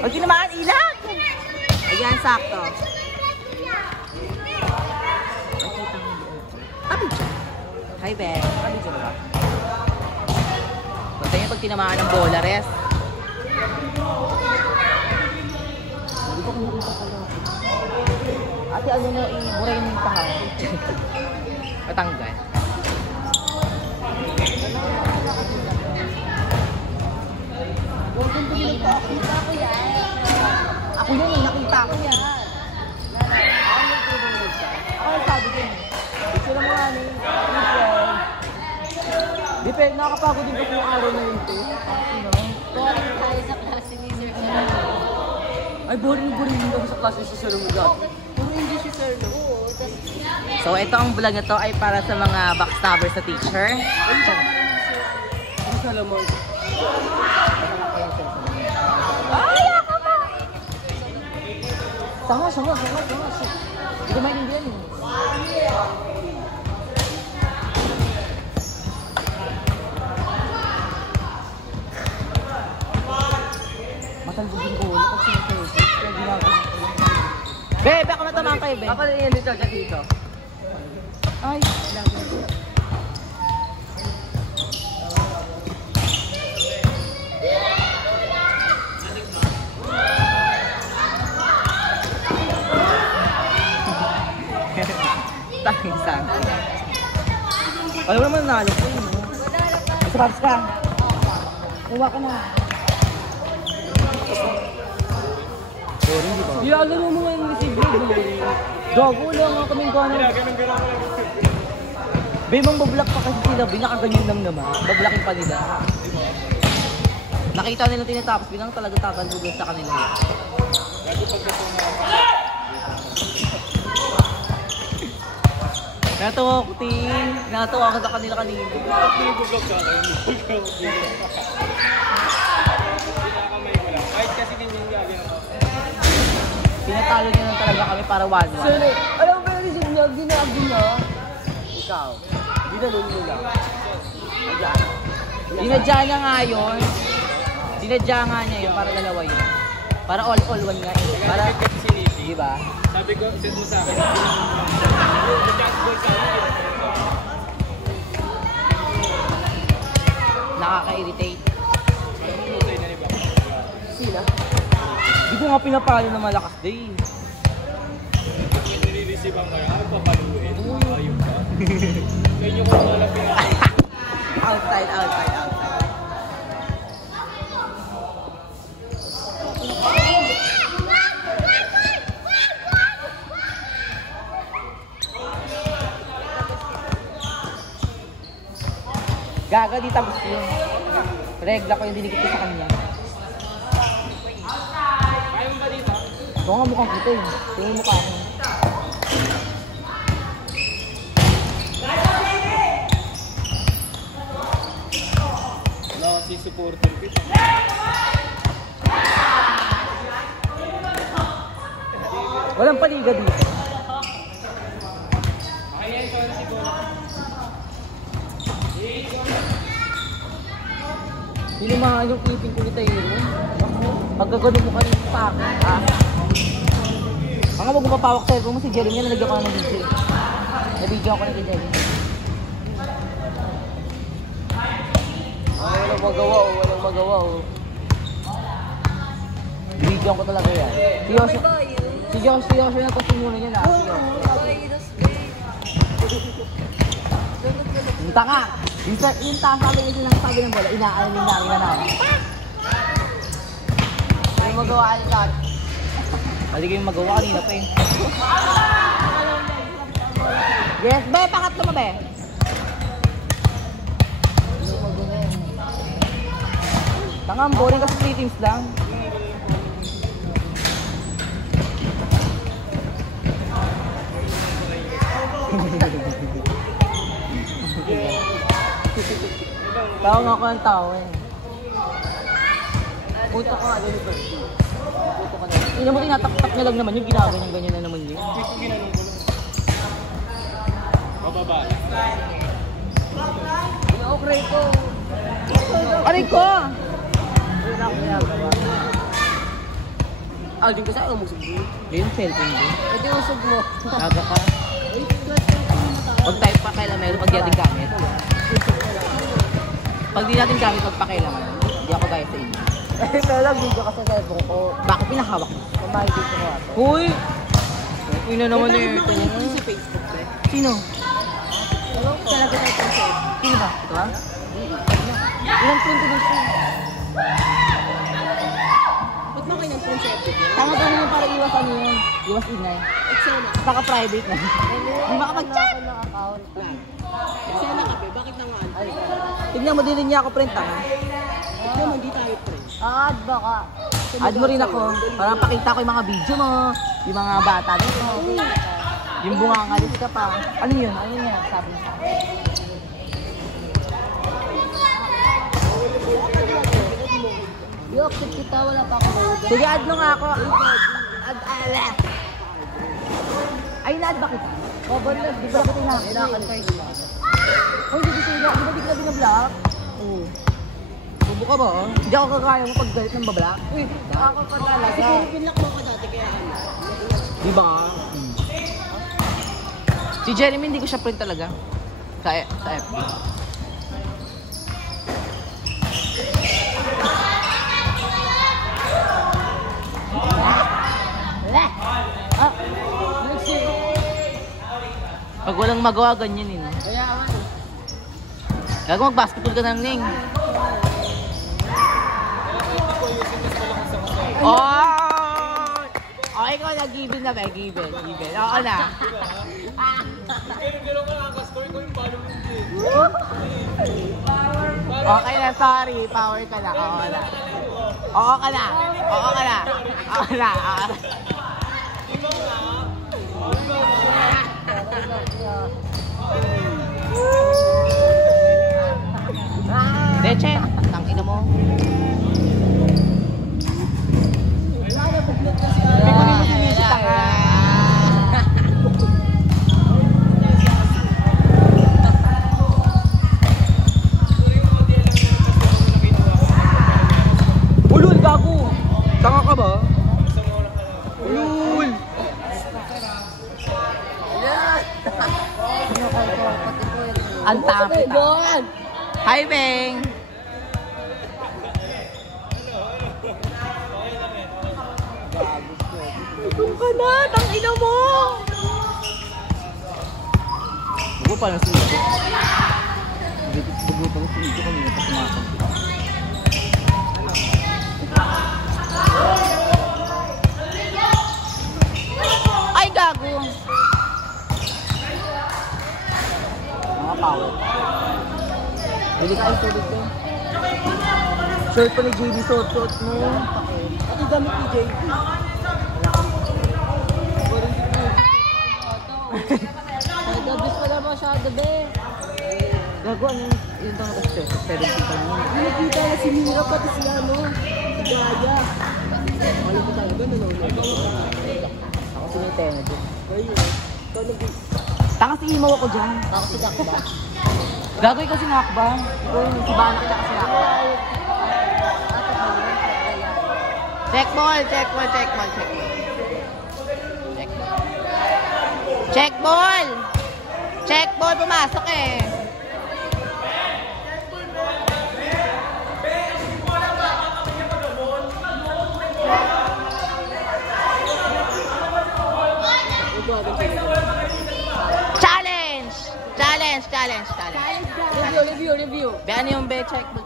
Pag tinamaan, ilag! Ayan, sakto. Nakita mo doon. Abidyo. Hi, Ben. Abidyo ba? Basta yung pag tinamaan ng bola, res. Hindi ko kumukita pala. Ate, ano mo, iburay mo yung tahaw. Matanggal. Nakita ko yan. Ako yun, nakita ko yan. Ako sabi ko yun. Gusto na mo nga ni. Depende, nakakapagod din kasi yung araw na yun. Boring tayo sa klase ni Sir Carlo. Ay, boring din kami sa klase si Sir Lugat. Puro hindi si Sir Lu. So, ito ang vlog na to ay para sa mga backstabbers sa teacher. Ang salamon. Ay, ako ba? Sama. Hindi ko maintindihan eh. Matalbugin ko ulo kasi kaya ginagawa ko. Bebe, ako natamaan kayo, Bebe. Kapalin yan dito, dito. Ay, Takisan. Alam mo naman nanalo ko yun. Masarap ka. Uwa ka na. Sorry, di ba? Iyagan mo mga yung receive mo. Gago lang nga kaming gano'n. Bemang bablock pa kasi sila, binakaganyan lang naman. Bablockin pa nila. Nakita nila tinatapos, binang talaga tatandugan sa kanila. Natuwa ko, Ting. Natuwa ka sa kanila kanina. Bublog ka kayo. Kahit kasi ganyan yung gagawin ako. Pinatalo niya lang talaga kami para 1-1. Alam mo ba yung receive niya? Ginagawa niya. Ikaw. Ginagawa mo lang. Dinadya niya nga yun. Dinadya nga niya yun para dalawa yun. Para all-one nga yun. Para, Si Nisi. diba? Sabi ko, set mo sa akin. Nakaka-irritate. Sina? Hindi ko nga pinapalo na malakas day. Nililisip ang kaya, ano papaluin? Ayun ka. Sa inyo ko malapit. Outside. Gaga, di tapos yun. Regla ko yung dinikit ko sa kanya. Ayaw ba dito? Ito nga mukhang kita eh. Tingin mukha ako. Wala kasi supporter ko. Walang paliga dito. Ayan, sorry si Bola. Sinumahan yung clipping ko ni Taylor. Pagkagano mo kanina sa akin, ha? Mga wag mo mapawak sa'yo mo si Jeremy, nalagyan ko na ng video. Nabidyo ako na kay Jeremy. Walang magawa oh. Video ko talaga yan. Si Josh na tasimuno niya na. Yung taka! Yung sabi niya silang sabi ng bola, inaalam yung dami na namin. May magawa ka lahat. Hindi kayong magawa kanina pa eh. Yes, be! Pangatlo mo, be! Tanga, ang boring kasi 3 teams lang. Tao nga ako ng tao eh. Puto ka nga, Jennifer. Puto ka na. Hindi mo tinatak-tak niya lang naman yung ginagawa niyang ganyan na naman yun. Hindi ko ginanong ko lang. Bababa. Okay ko. Aray ko! Aldin ko sa'yo, umusog mo. Yung cellphone mo. Ito yung usog mo. Naga ka. Pag type pa kailangan meron pag di natin gamit. Pag di natin gamit, pagpakailangan. Hindi ako gaya sa inyo. Eh, pero lang, video ka sa cellphone ko. Bakit pinahawak mo? Mamahal dito ko ako. Huy! Uy na naman eh ito. Sa Facebook ko. Sino? Talaga na ito sa Sino ba? Ito ba? Ilang punto dito? Ba't mo kayo ng concept ko? Tama ka naman para iwas ano yun. Iwas ingay. Eksena. Saka private na. Hindi makapag-chat. ng account. Eksena ka, bakit naman? Tignan mo din niya ako print ha. Naman, di tayo friend. Add ba ka? Add mo rin ako. Para pakita ko yung mga video mo. Yung mga bata dito. Yung bungangalis ka pa. Ano yun? Ano niya, sabi niya? Yo, accept kita, wala pa akong load. Sige, add mo nga ako. Add, ay, na-add ba kita? Cover na, Di ba kita kailangan kayo. Oh, hindi ko sila. Di ba bigla binablock? Oo. Bubo ka ba? Oh? Hindi ako kagaya mo pag galit ng bablock. Uy, Ako pa talaga. Kasi pinlock mo ko dati, kaya ano. di ba? Si Jeremy hindi ko siya print talaga. Sa FB. Wala! Ah! Pag walang magawa, ganyan eh. No? Kaya nga. Gago mag-basketball ka ng ning. Oh! Okay ko na, given na ba? Given. Oo na. Pero gano'n ka nakaka-score ko yung follow mo din. Okay na, sorry. Power ka na. Oo na. Oo ka na. Oo ka na. Oo na. Deche, tangina mo. Hindi ko rin sinisita ka. Ulul, gago! Tanga ka ba? Ulul! Ang tapit ah. Hi, Beng! Tulong ka na! Tangina mo! Bugo pa na si Ito. Bugo pa na si Ito kanina pa sumasang. Ay, gago! Mga power. Bili ka yung sulit ko. Shirt pa ni JB, suot-suot mo. Ito damit ni JP. Ay, gabis pala masyado, be. Gago, ano yung tanga kasi? 17 pa lang yun. Hindi nakita na si Mira pati si ano. Si Gaya. Alam ko talaga, nanonood. Ako si Nintendo dyan. Ayun. Ikaw nag- Tanga si Imo ako dyan. Ako si Dakba. Gago ikaw si Nakba. Ikaw yung si Banak na kasi Nakba. Check ball, check ball, check ball, check ball. Check ball. Check ball! Check ball, pumasok eh. Challenge! Challenge, challenge, challenge. Review. Be ano yung be check ball?